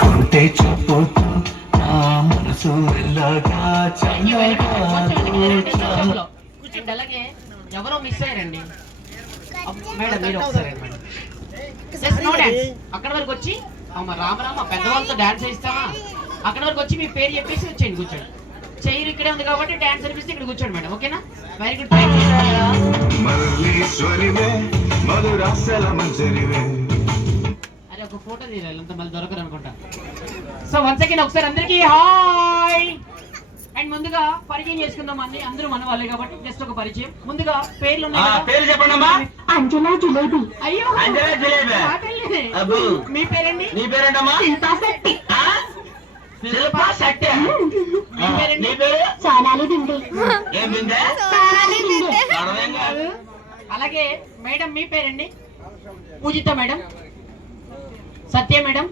కొంటే చూపుతూ నా మనసు వెళ్ళగా చల్లగా అలాగే ఎవరో మిస్ అయ్యారండి మేడం, మీరు ఒకసారి మేడం నో డాన్స్ అక్కడ వరకు వచ్చి రామరామ పెద్దవాళ్ళతో డాన్స్ చేయిస్తామా, అక్కడ వరకు వచ్చి మీ పేరు చెప్పేసి వచ్చేయండి, కూర్చోండి. చైర్ ఇక్కడే ఉంది కాబట్టి డాన్స్ అనిపిస్తే ఇక్కడ కూర్చోండి మేడం, ఓకేనా? Very good. అరే ఒక ఫోటో తీయాలి, అంత మళ్ళీ దొరకరు అనుకుంటా. సో వన్స్ అగైన్ ఒకసారి అందరికి హాయ్. అండ్ ముందుగా పరిచయం చేసుకుందాం, అందరూ మన వాళ్ళే కాబట్టి జస్ట్ ఒక పరిచయం. ముందుగా పేర్లు ఉన్నాయి, పేరు చెప్పండి అమ్మా. అంజనా జిలేబీ. అయ్యో అంజనా జిలేబీ. మీ పేరండి? నీ పేరేంటమ్మా? శిల్పా శెట్టి. శిల్పా శెట్టి. మీ పేరండి? నీ పేరు? సోనాలి బిందే. ఏం బిందే? సోనాలి బిందే. అర్థం కాదు. అలాగే మేడం మీ పేరండి? Pujitha madam, Satya madam,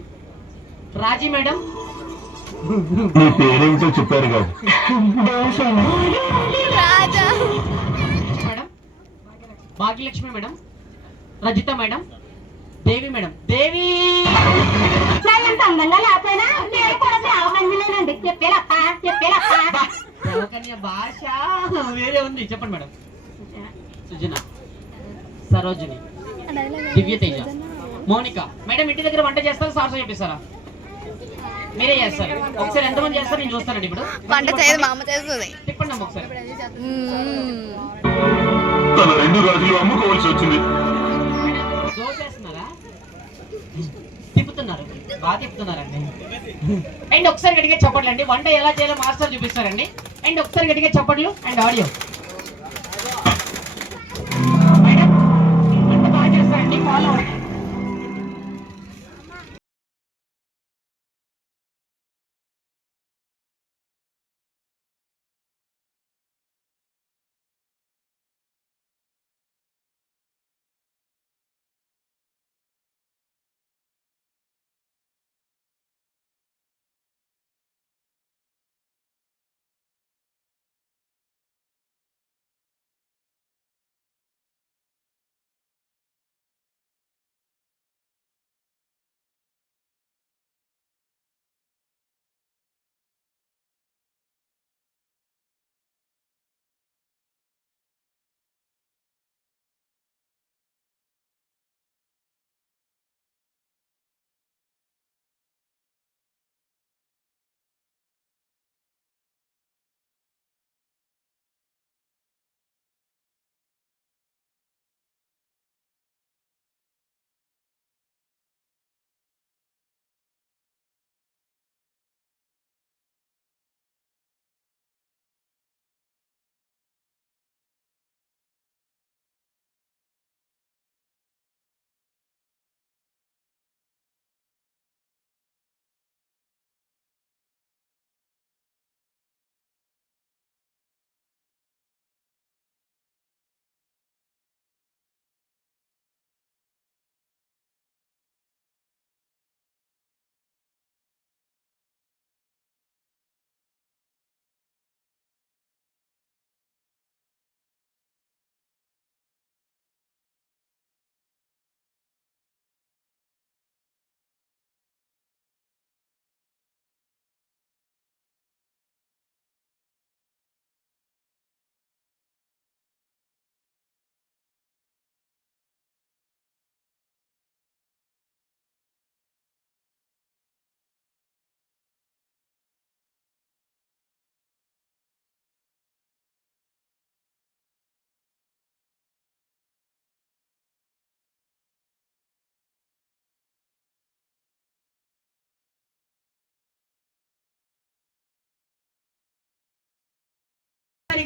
Raji madam. నీ పేరేంటో చెప్పారు కదా. Madam Bhagyalakshmi madam, Rajitha madam, Devi madam. Devi అందంగా లేకపోయినా నేను కూడా దేవకన్యలేనండి. చెప్పేలప్ప చెప్పేలప్ప. దేవకన్య భాష వేరే ఉంది, చెప్పండి మేడం. సుజన, సరోజిని, దివ్యతేజ, మౌనిక. మేడం ఇంటి దగ్గర వంట చేస్తారా, సార్సో చెప్పిస్తారా? మీరే చేస్తారు. ఒకసారి ఎంతమంది చేస్తారు నేను చూస్తానండి. ఇప్పుడు వంట చేయదు, మా అమ్మ చేస్తుంది. తిప్పండి అమ్మ ఒకసారి. తన 2 రోజులు అమ్ముకోవాల్సి వచ్చింది. దోశ వేస్తున్నారా? తిప్పుతున్నారు, బాగా తిప్పుతున్నారండి. అండ్ ఒకసారి గట్టిగా చప్పట్లు అండి. వంట ఎలా చేయాలో మాస్టర్ చూపిస్తారండి. అండ్ ఒకసారి గట్టిగా చప్పట్లు అండ్ ఆడియో. మేడం వంట బాగా చేస్తారండి, ఫాలో అవ్వండి.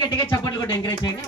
గట్టిగా చప్పట్లు కూడా ఎంకరేజ్ చేయండి.